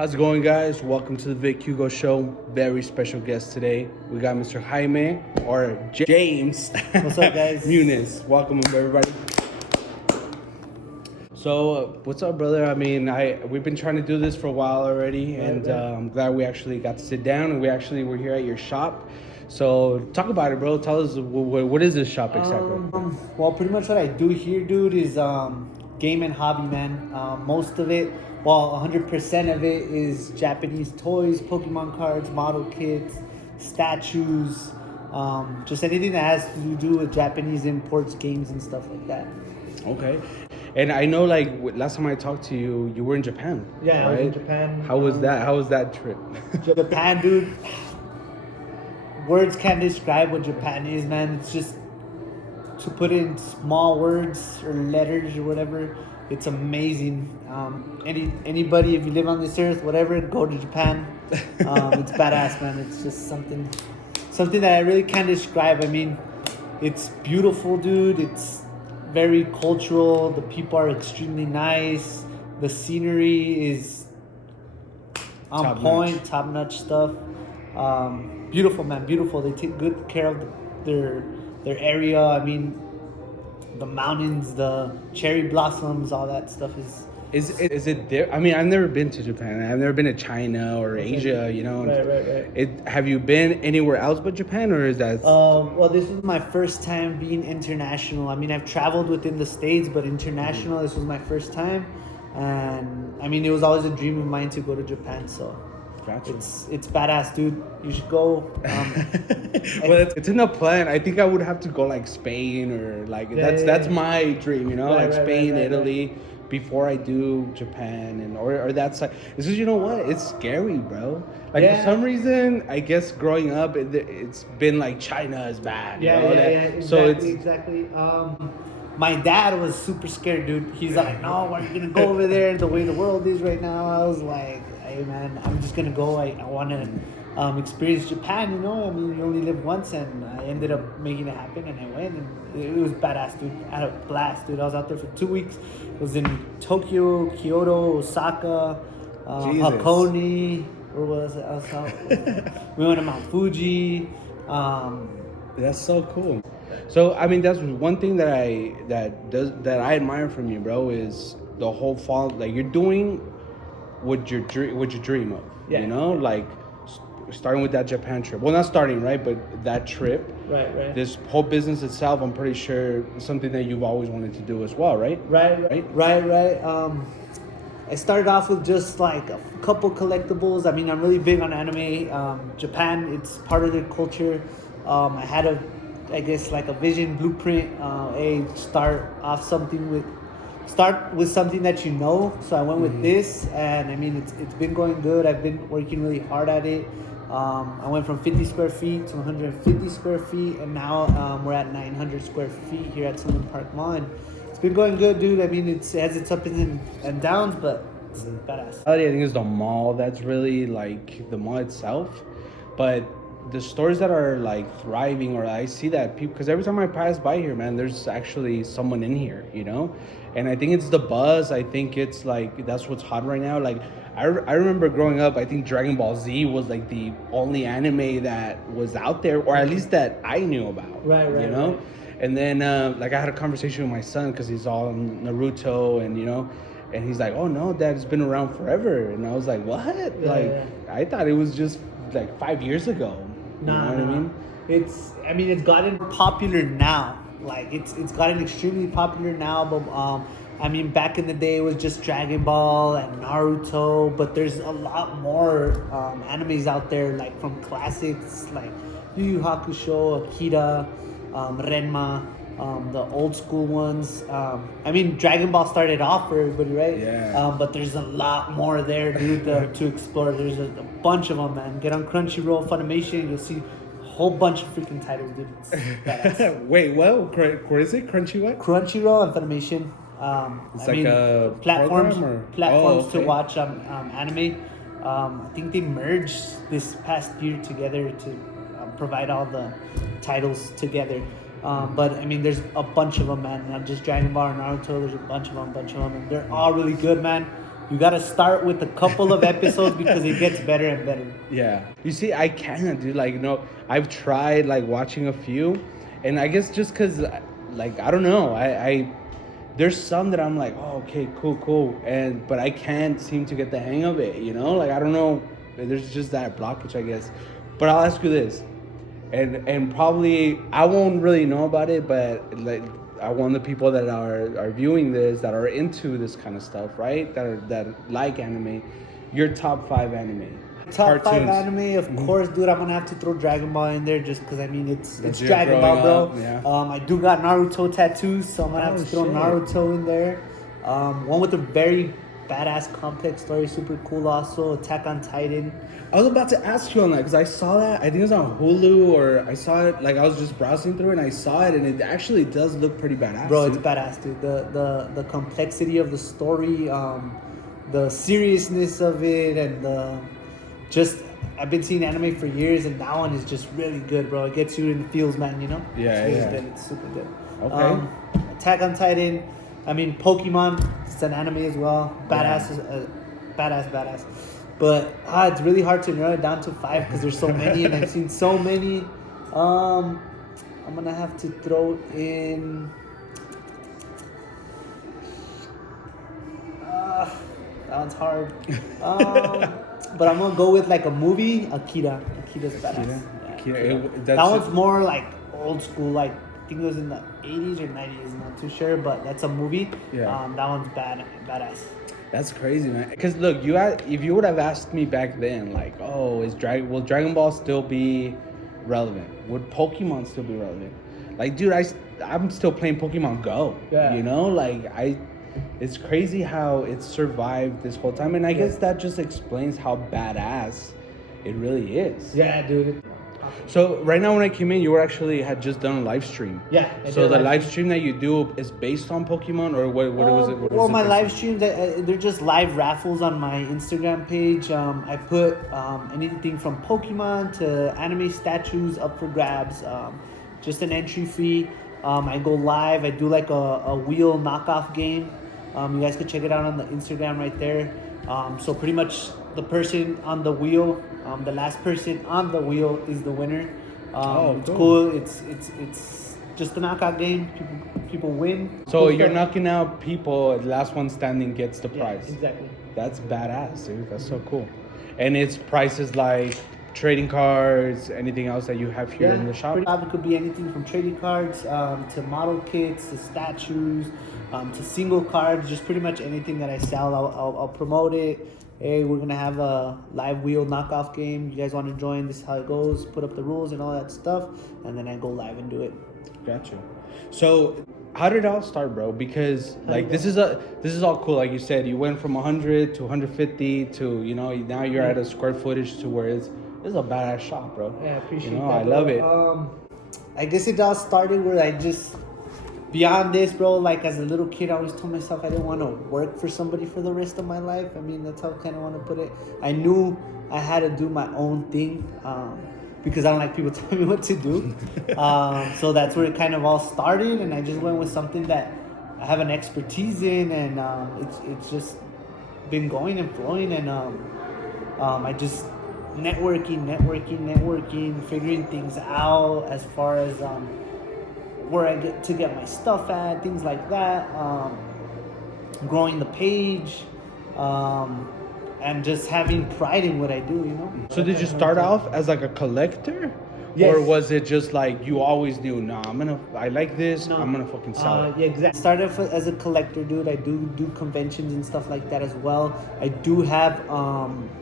How's it going, guys? Welcome to the Vic Hugo Show. Very special guest today. We got Mr. Jaime, or James. What's up, guys? Muniz. Welcome, everybody. So, what's up, brother? I mean, we've been trying to do this for a while already, and I'm glad we actually got to sit down, and we actually were here at your shop. So, talk about it, bro. Tell us, what is this shop exactly? Well, pretty much what I do here, dude, is game and hobby, man. Most of it, 100% of it is Japanese toys, Pokemon cards, model kits, statues, just anything that has to do with Japanese imports, games, and stuff like that. Okay. And I know, like, last time I talked to you, you were in Japan. Yeah, right? I was in Japan. How was that? How was that trip? Japan, dude. Words can't describe what Japan is, man. It's just, to put in small words or letters or whatever, it's amazing. Anybody, if you live on this earth, whatever, go to Japan. It's badass, man. It's just something that I really can't describe. I mean, it's beautiful, dude. It's very cultural. The people are extremely nice. The scenery is on point, top-notch stuff. Beautiful, man. Beautiful. They take good care of their area. I mean, the mountains, the cherry blossoms, all that stuff Is it there? I mean, I've never been to Japan. I've never been to China or Asia, you know. Right. Have you been anywhere else but Japan, or is that? Well, this was my first time being international. I mean, I've traveled within the States, but international, this was my first time. And I mean, it was always a dream of mine to go to Japan, so Gotcha. it's badass, dude. You should go. Well, it's in the plan. I think I would have to go like Spain or like that's my dream, you know, like Spain, Italy. Before I do Japan or that side, it's just, you know what, it's scary, bro. Like for some reason, I guess growing up, it's been like China is bad. Exactly, so exactly. My dad was super scared, dude. He's like, "No, why are you gonna go over there? The way the world is right now." I was like, "Hey, man, I'm just gonna go. I want to experience Japan. You know, I mean, you only live once." And I ended up making it happen, and I went, and it was badass, dude. I had a blast, dude. I was out there for 2 weeks. It was in Tokyo, Kyoto, Osaka, Hakone. Where was it? We went to Mount Fuji. That's so cool. So I mean, that's one thing that I admire from you, bro, is the whole fall. Like, you're doing what you dream of. You know, like starting with that Japan trip. Well, not starting, right, but that trip. Right. This whole business itself, I'm pretty sure, is something that you've always wanted to do as well, right? Right. I started off with just like a couple collectibles. I mean, I'm really big on anime. Japan, it's part of their culture. I had a vision blueprint. Start with something that you know. So I went with this, and I mean, it's been going good. I've been working really hard at it. I went from 50 square feet to 150 square feet, and now we're at 900 square feet here at Summit Park Mall. And it's been going good, dude. I mean, it has its ups and downs, but it's badass. I think it's the mall that's really like the mall itself, but the stores that are like thriving, or I see that people, because every time I pass by here, man, there's actually someone in here, you know. And I think it's the buzz. I think it's like that's what's hot right now. Like I remember growing up, I think Dragon Ball Z was like the only anime that was out there, or at least that I knew about. Right. You know. And then like I had a conversation with my son because he's all on Naruto, and you know. And he's like, "Oh no, Dad, it's been around forever." And I was like, "What?" I thought it was just like 5 years ago. Nah, you know what I mean? It's gotten popular now. Like it's gotten extremely popular now. But I mean, back in the day, it was just Dragon Ball and Naruto. But there's a lot more animes out there, like from classics like Yu Yu Hakusho, Akira, Renma. The old school ones. I mean, Dragon Ball started off for everybody, right? Yeah. But there's a lot more there, dude, to explore. There's a bunch of them, man. Get on Crunchyroll, Funimation, you'll see a whole bunch of freaking titles, dude. It's Wait, what is it? Crunchyroll and Funimation. It's a platforms to watch anime. I think they merged this past year together to provide all the titles together. But I mean, there's a bunch of them, man. Not just Dragon Ball or Naruto. There's a bunch of them, and they're all really good, man. You gotta start with a couple of episodes because it gets better and better. Yeah. You see, I can't, dude. Like, I've tried like watching a few, and I guess just cause, like, I don't know. I there's some that I'm like, oh, okay, cool, but I can't seem to get the hang of it. Like, I don't know. There's just that blockage, I guess. But I'll ask you this, and probably I won't really know about it, but like, I want the people that are viewing this, that are into this kind of stuff, right? That like anime. Your top 5 anime. Top 5 Cartoons. anime, of course, dude. I'm gonna have to throw Dragon Ball in there just because I mean it's You're Dragon Ball, bro. growing up, yeah. I do got Naruto tattoos, so I'm gonna have to throw shit. Naruto in there. One with a very badass complex story, super cool. Also, Attack on Titan. I was about to ask you on that because I saw that. I think it was on Hulu, or I saw it. Like, I was just browsing through it and I saw it, and it actually does look pretty badass. Bro, it's dude. badass, dude. The complexity of the story, the seriousness of it, and just I've been seeing anime for years, and that one is just really good, bro. It gets you in the feels, man. Yeah, it's really yeah. good. It's super good. Okay. Attack on Titan. I mean, Pokemon. It's an anime as well. Badass, badass. But it's really hard to narrow it down to 5 because there's so many, and I've seen so many. I'm gonna have to throw in. That one's hard. But I'm gonna go with like a movie. Akira. Akira's badass. Akira. Yeah. That one's more like old school. Like I think it was in the 80s or 90s. I'm not too sure, but that's a movie. Yeah. That one's badass. That's crazy, man. Because look, if you would have asked me back then, like, oh, will Dragon Ball still be relevant? Would Pokemon still be relevant? Like, dude, I'm still playing Pokemon Go. Yeah. Like it's crazy how it's survived this whole time, and I guess that just explains how badass it really is. Yeah, dude. So right now, when I came in, you had just done a live stream. Yeah. So the live stream that you do is based on Pokemon, or what was it? Well, my live streams, they're just live raffles on my Instagram page. I put anything from Pokemon to anime statues up for grabs. Just an entry fee. I go live. I do like a wheel knockoff game. You guys can check it out on the Instagram right there. So pretty much the person on the wheel, the last person on the wheel is the winner. It's cool. It's just a knockout game. People win. So you're knocking out people. The last one standing gets the prize. Exactly. That's badass, dude. That's so cool. And it's prices like trading cards, anything else that you have here in the shop? It could be anything from trading cards to model kits to statues to single cards. Just pretty much anything that I sell, I'll promote it. Hey, we're gonna have a live wheel knockoff game. You guys want to join? This is how it goes. Put up the rules and all that stuff, and then I go live and do it. Gotcha. So how did it all start, bro? Because like this is all cool. Like you said, you went from 100 to 150 to now you're at a square footage to where it's a badass shop, bro. Yeah, I appreciate that. I love it. I guess it all started where I just beyond this, bro. Like as a little kid, I always told myself I didn't want to work for somebody for the rest of my life. I mean, that's how I kind of want to put it. I knew I had to do my own thing. Because I don't like people telling me what to do. So that's where it kind of all started, and I just went with something that I have an expertise in, and it's just been going and flowing, and I just networking, figuring things out as far as where I get to get my stuff at, things like that, growing the page, and just having pride in what I do, So did you start off as like a collector? Yes. Or was it just like you always knew, I like this, No. I'm gonna fucking sell it? Yeah, exactly. Started as a collector, dude. I do conventions and stuff like that as well. I do have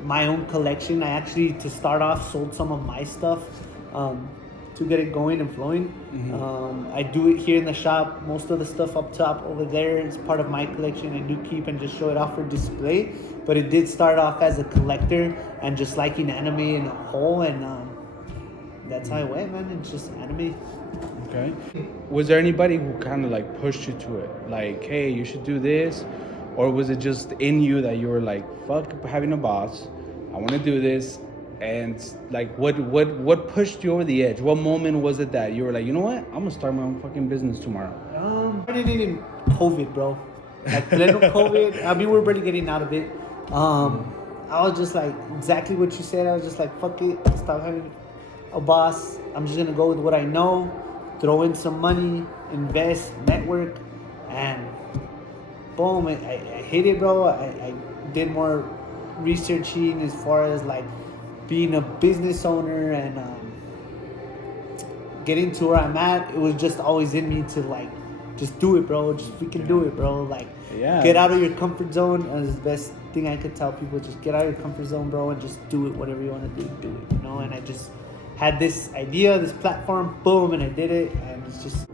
my own collection. I actually, to start off, sold some of my stuff to get it going and flowing. Mm-hmm. I do it here in the shop. Most of the stuff up top over there is part of my collection. I do keep and just show it off for display. But it did start off as a collector and just liking anime in a whole, and that's how it went, man. It's just anime. Okay. Was there anybody who kind of like pushed you to it? Like, hey, you should do this? Or was it just in you that you were like, fuck having a boss, I want to do this? And like, what pushed you over the edge? What moment was it that you were like, you know what? I'm going to start my own fucking business tomorrow? Started in COVID, bro. Like pleno COVID. I mean, we're barely getting out of it. I was just like exactly what you said. I was just like, fuck it, stop having a boss. I'm just gonna go with what I know, throw in some money, invest, network, and boom, I hit it, bro. I did more researching as far as like being a business owner and getting to where I'm at. It was just always in me to like just do it, bro. Just freaking do it, bro. Like Yeah. get out of your comfort zone. Is the best thing I could tell people. Just get out of your comfort zone, bro, and just do it. Whatever you want to do it. You know. And I just had this idea, this platform, boom, and I did it. And it's just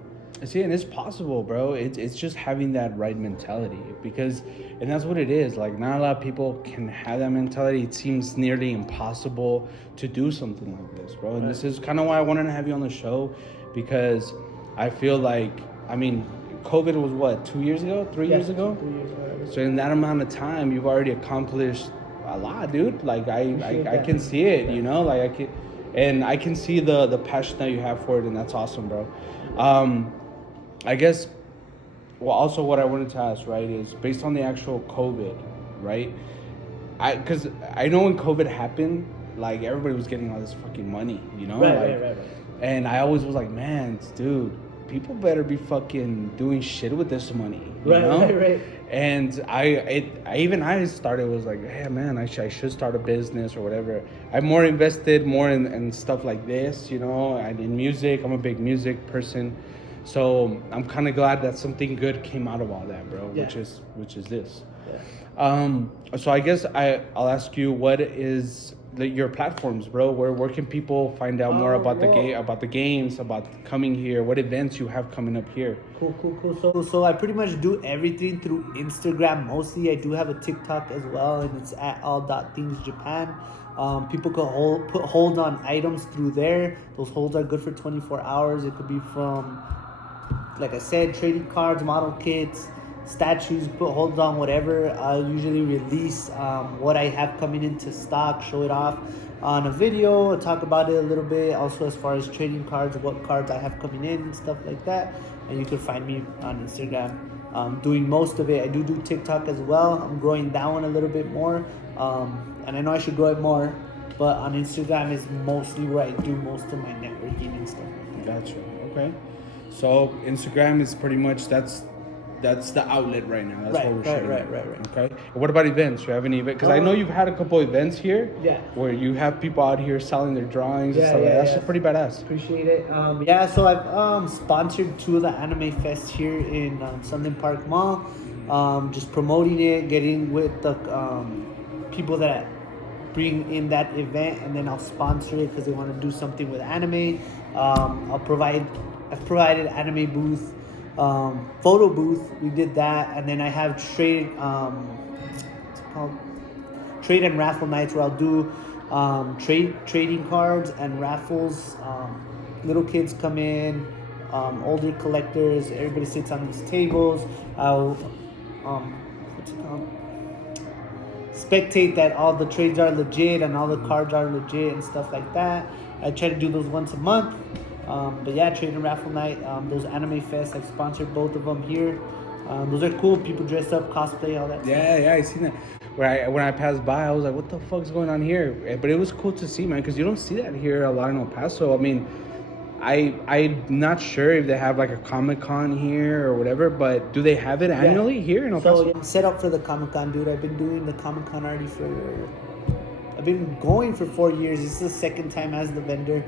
See, and it's possible, bro. It's just having that right mentality, because, and that's what it is. Like, not a lot of people can have that mentality. It seems nearly impossible to do something like this, bro. And this is kind of why I wanted to have you on the show, because I feel like, I mean, COVID was what, 2 years ago, 3 years ago? 3 years ago. So in that amount of time, you've already accomplished a lot, dude. Like I can see it, you know, like I can see the passion that you have for it, and that's awesome, bro. I guess, well, also what I wanted to ask, right, is based on the actual COVID, right? Because I know when COVID happened, like, everybody was getting all this fucking money, you know? Right. And I always was like, man, dude, people better be fucking doing shit with this money, you know? Right. And I started, was like, hey, man, I should start a business or whatever. I'm more invested more in stuff like this, you know, and in music. I'm a big music person. So I'm kind of glad that something good came out of all that, bro. Yeah. Which is this. Yeah. So I guess I'll ask you, what is your platforms, bro? Where can people find out more about the games, about coming here, what events you have coming up here? Cool. So I pretty much do everything through Instagram mostly. I do have a TikTok as well, and it's at all.thingsjapan. People can put hold on items through there. Those holds are good for 24 hours. It could be from, like I said, trading cards, model kits, statues, put holds on whatever. I'll usually release what I have coming into stock, show it off on a video, I'll talk about it a little bit. Also, as far as trading cards, what cards I have coming in and stuff like that. And you can find me on Instagram doing most of it. I do TikTok as well. I'm growing that one a little bit more. And I know I should grow it more, but on Instagram is mostly where I do most of my networking and stuff like that. Gotcha. Okay. So Instagram is pretty much that's the outlet right now. That's what we're shooting. Right. Okay. And what about events? Do you have any event? Because I know you've had a couple events here. Yeah. Where you have people out here selling their drawings and stuff like that. That's pretty badass. Appreciate it. So I've sponsored 2 of the anime fests here in Sunland Park Mall. Just promoting it, getting with the people that bring in that event, and then I'll sponsor it because they want to do something with anime. I've provided anime booth, photo booth. We did that, and then I have trade and raffle nights where I'll do trading cards and raffles. Little kids come in, older collectors. Everybody sits on these tables. I'll spectate that all the trades are legit and all the cards are legit and stuff like that. I try to do those once a month. But yeah, trade and raffle night, those anime fests, I've sponsored both of them here. Those are cool. People dress up, cosplay, all that. Yeah, I seen that. When I passed by, I was like, what the fuck's going on here? But it was cool to see, man, because you don't see that here a lot in El Paso. I mean, I'm not sure if they have like a Comic-Con here or whatever, but do they have it annually here in El Paso? So I'm set up for the Comic-Con, dude. I've been doing the Comic-Con already I've been going for 4 years. This is the second time as the vendor.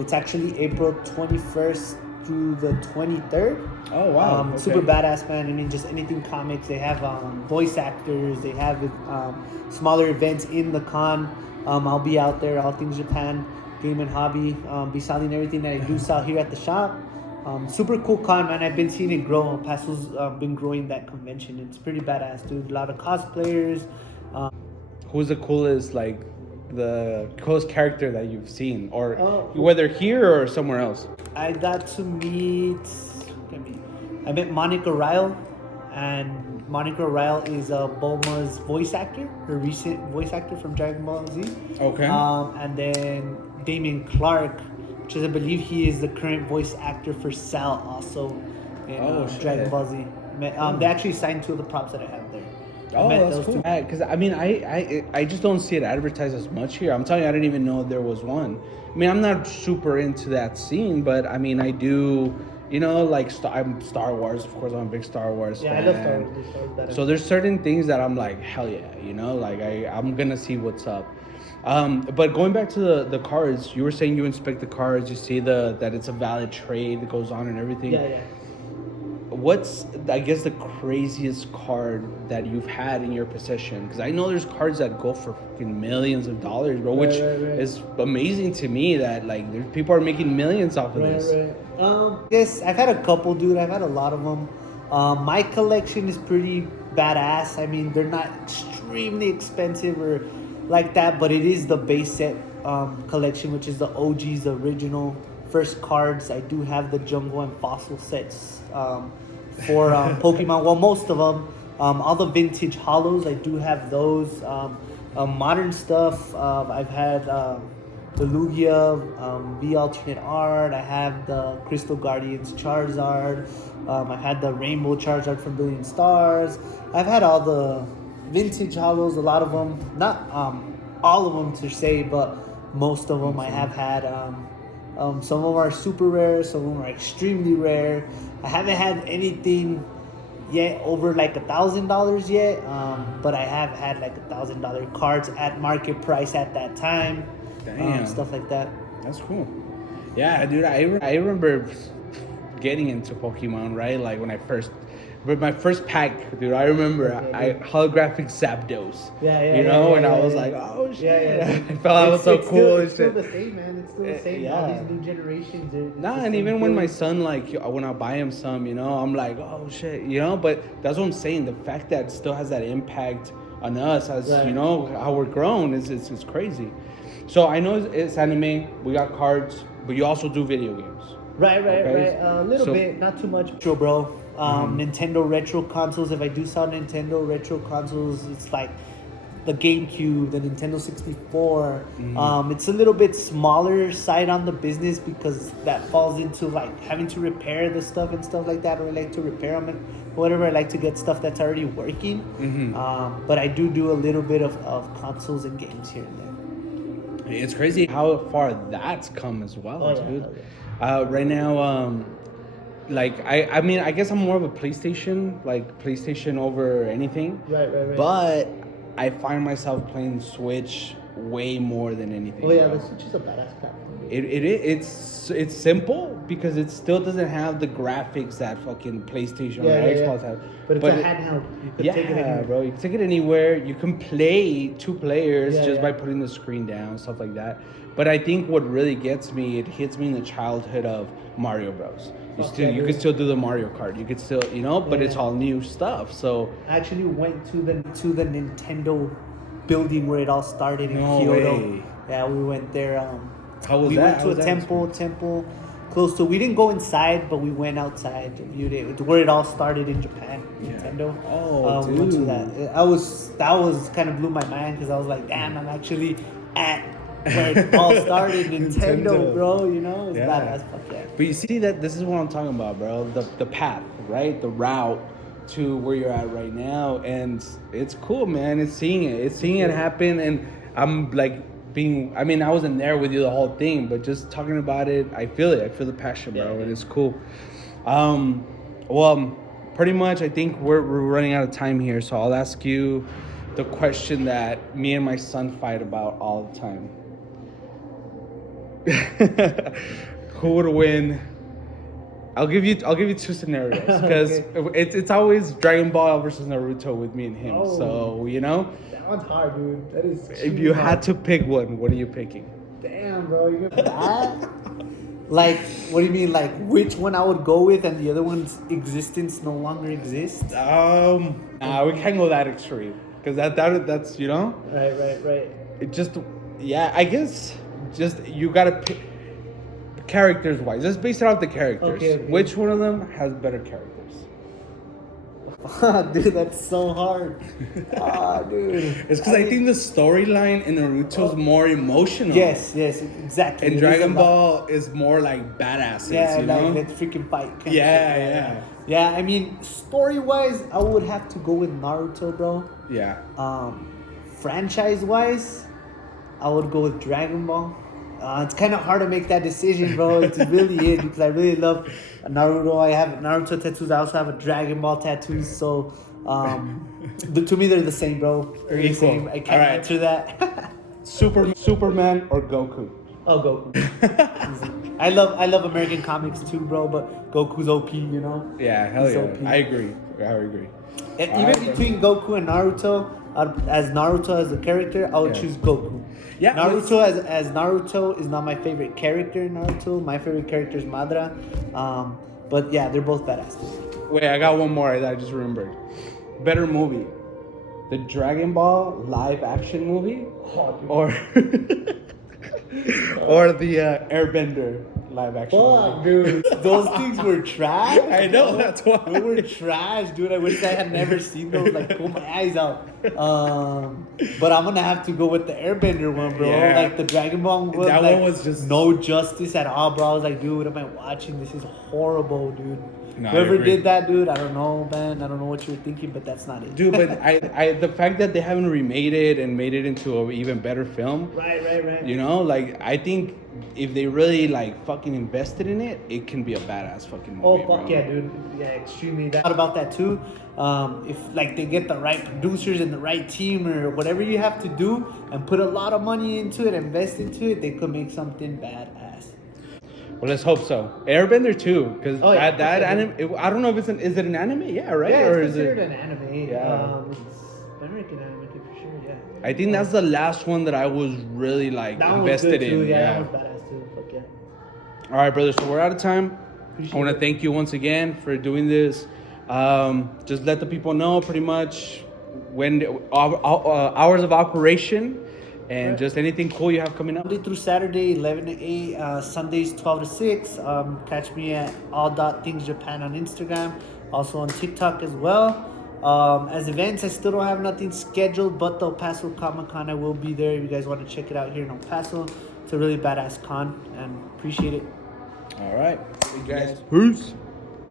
It's actually April 21st through the 23rd. Oh, wow. Okay. Super badass, man. I mean, just anything comics. They have voice actors. They have smaller events in the con. I'll be out there, All Things Japan, game and hobby. Be selling everything that I do sell here at the shop. Super cool con, man. I've been seeing it grow. El Paso's been growing that convention. It's pretty badass, dude. A lot of cosplayers. Who's the coolest, like, the coolest character that you've seen, or whether here or somewhere else? I got to meet. I met Monica Ryle, and Monica Ryle is Bulma's voice actor, her recent voice actor from Dragon Ball Z. Okay. And then Damien Clark, which is, I believe he is the current voice actor for Cell, also in shit. Dragon Ball Z. They actually signed two of the props that I have there. Oh, that's cool. Because I mean, I just don't see it advertised as much here. I'm telling you, I didn't even know there was one. I mean, I'm not super into that scene, but I mean, I do. You know, like I'm Star Wars. Of course, I'm a big Star Wars fan. I love Star Wars. So there's certain things that I'm like, hell yeah, you know, like I'm gonna see what's up. But going back to the cards, you were saying you inspect the cards, you see that it's a valid trade that goes on and everything. Yeah. What's, I guess, the craziest card that you've had in your possession? Because I know there's cards that go for fucking millions of dollars, bro, which is amazing to me that like there's people are making millions off of this. Yes, I've had a couple, dude. I've had a lot of them. My collection is pretty badass. I mean, they're not extremely expensive or like that, but it is the base set collection, which is the OGs, the original first cards. I do have the jungle and fossil sets for Pokemon. Well, most of them. All the vintage holos, I do have those. Modern stuff, I've had the Lugia V alternate art. I have the Crystal Guardians Charizard. I've had the Rainbow Charizard from Billion Stars. I've had all the vintage holos, a lot of them. Not all of them to say, but most of them I have had. Some of them are super rare, some of them are extremely rare. I haven't had anything yet over like $1,000 yet, but I have had like $1,000 cards at market price at that time. Damn. Stuff like that. That's cool. Yeah, dude, I remember getting into Pokemon, right? Like when I first, with my first pack, dude, I remember I holographic Zapdos. And I was like, oh shit. I felt I was so cool and shit. It's still the same, man. It's still the same. Yeah. All these new generations. And even when my son, like, when I buy him some, I'm like, oh shit, but that's what I'm saying. The fact that it still has that impact on us as, how we're grown is crazy. So I know it's anime, we got cards, but you also do video games. Right. A little bit, not too much. Sure, bro. Nintendo retro consoles. If I do sell Nintendo retro consoles, it's like the GameCube, the Nintendo 64. It's a little bit smaller side on the business because that falls into like having to repair the stuff and stuff like that. Or I like to repair them and whatever. I like to get stuff that's already working. But I do a little bit of consoles and games here and there. It's crazy how far that's come as well, dude. Right now, like I mean, I guess I'm more of a PlayStation over anything. Right. But I find myself playing Switch way more than anything. Oh yeah, the Switch is a badass platform. It's simple because it still doesn't have the graphics that fucking PlayStation or Xbox have. But it's a handheld. You can take it anywhere. Bro, you can take it anywhere. You can play two players by putting the screen down, stuff like that. But I think what really gets me, it hits me in the childhood of Mario Bros. You could still do the Mario Kart. You could still, but it's all new stuff. So I actually went to the Nintendo building where it all started in Kyoto. Way. Yeah, we went there. How was we that? went to a temple close to. We didn't go inside, but we went outside to view it. Where it all started in Japan, Nintendo. Oh, we went to that. That was kind of blew my mind because I was like, damn, I'm actually at where it all started, Nintendo, bro. It's badass. Fuck yeah. But you see that this is what I'm talking about, bro. The path, right? The route to where you're at right now, and it's cool, man. It's seeing it happen, and I'm like. I wasn't there with you the whole thing, but just talking about it, I feel it. I feel the passion, bro, and it's cool. Well, pretty much, I think we're running out of time here, so I'll ask you the question that me and my son fight about all the time. Who would win? I'll give you two scenarios because it's always Dragon Ball versus Naruto with me and him. So that one's hard, dude. That is. If you had to pick one, what are you picking? Damn, bro, you're that. Like, what do you mean? Like, which one I would go with, and the other one's existence no longer exists? We can't go that extreme because that's Right. It just I guess just you gotta pick. Characters wise, just base it off the characters. Okay. Which one of them has better characters? Dude, that's so hard. Dude. It's because I think the storyline in Naruto is more emotional. Yes, exactly. And It is Dragon about- Ball is more like badasses, Yeah, you like know? let's freaking fight. Kind of Yeah, shit. yeah. Yeah, I mean, story wise, I would have to go with Naruto, bro. Yeah. Franchise wise, I would go with Dragon Ball. It's kind of hard to make that decision, bro. It really is because I really love Naruto. I have Naruto tattoos. I also have a Dragon Ball tattoo. So, to me, they're the same, bro. They're the Equal. same. I can't All right. answer that. Superman or Goku? Oh, Goku. I love American comics too, bro. But Goku's OP, you know. Yeah, hell He's yeah. OP. I agree. And All even right, between Goku and Naruto, as Naruto as a character, I would Yeah. choose Goku. Yeah, Naruto as Naruto is not my favorite character in Naruto. My favorite character is Madara. But yeah, they're both badass. Wait, I got one more that I just remembered. Better movie. The Dragon Ball live action movie or or the Airbender live action Fuck, movie. dude. Those things were trash. I know, that's why. They were trash, dude. I wish I had never seen those. Like, pull my eyes out. But I'm gonna have to go with the Airbender one, bro. Yeah. Like the Dragon Ball one. That like, one was just- no justice at all, bro. I was like, dude, what am I watching? This is horrible, dude. No, I Whoever agree. did that, dude, I don't know, man. I don't know what you were thinking, but that's not it. Dude, but I the fact that they haven't remade it and made it into an even better film, Right. you know, like I think if they really like fucking invested in it, it can be a badass fucking movie. Oh fuck bro. yeah, dude! Yeah, extremely. Thought about that too. If like they get the right producers and the right team or whatever you have to do, and put a lot of money into it, invest into it, they could make something badass. Well, let's hope so. Airbender too, because Oh, yeah. that anime. I don't know if is it an anime? Yeah, right. Yeah, or it's is considered it? an anime. Yeah. It's American anime for sure. Yeah. I think that's the last one that I was really like That one was invested good too. in. Yeah, Yeah. that was badass too. Fuck yeah. All right, brother. So we're out of time. Appreciate I want to it. thank you once again for doing this. Just let the people know pretty much when hours of operation and Right. just anything cool you have coming up. Monday through Saturday, 11 to 8. Sundays, 12 to 6. Catch me at all.thingsjapan on Instagram. Also on TikTok as well. As events, I still don't have nothing scheduled, but the El Paso Comic Con, I will be there if you guys want to check it out here in El Paso. It's a really badass con, and appreciate it. All right, you guys. Peace.